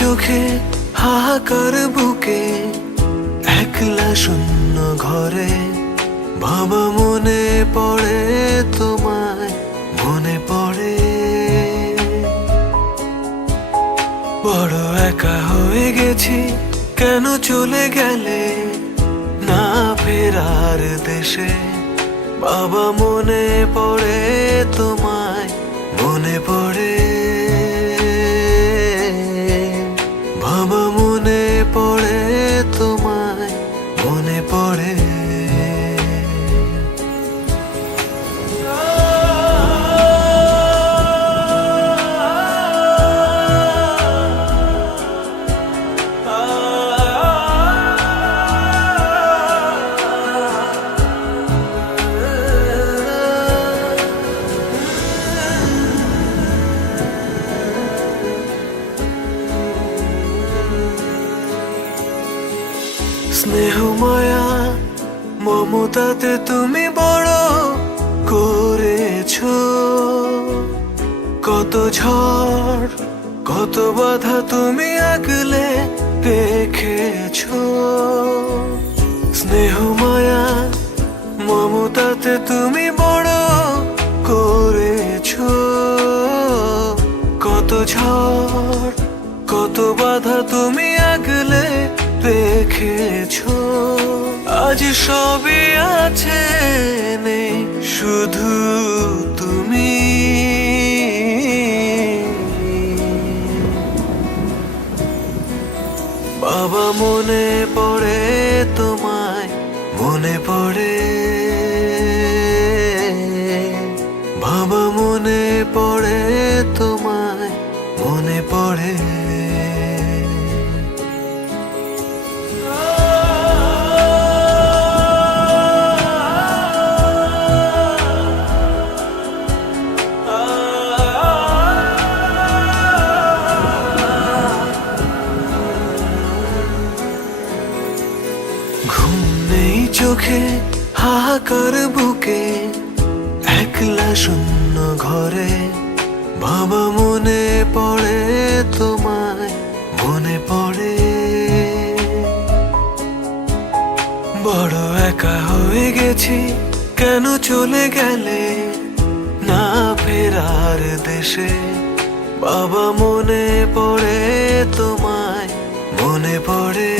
চোখে হাহাকার বুকে একলা শূন্য ঘরে বাবা মনে পড়ে তোমায় মনে পড়ে বড় একা হয়ে গেছি কেন চলে গেলে না ফেরার দেশে বাবা মনে পড়ে তোমায় মনে পড়ে বাবা মনে পড়ে তোমায় মনে পড়ে স্নেহ মায়া মমতাতে তুমি বড় করেছো কত ঝড় কত বাধা তুমি আগলে রেখেছো স্নেহ মায়া মমতাতে তুমি বড় করেছো কত ঝড় কত বাধা তুমি আগলে রেখেছো আজ সবই আছে নেই শুধু তুমি বাবা মনে পড়ে তোমায় মনে পড়ে বাবা মনে পড়ে তোমায় মনে পড়ে ঘুম নেই চোখে হাহাকার বুকে একলা শূন্য ঘরে বাবা মনে পড়ে তোমায় মনে পড়ে বড় একা হয়ে গেছি কেন চলে গেলে না ফেরার দেশে বাবা মনে পড়ে তোমায় মনে পড়ে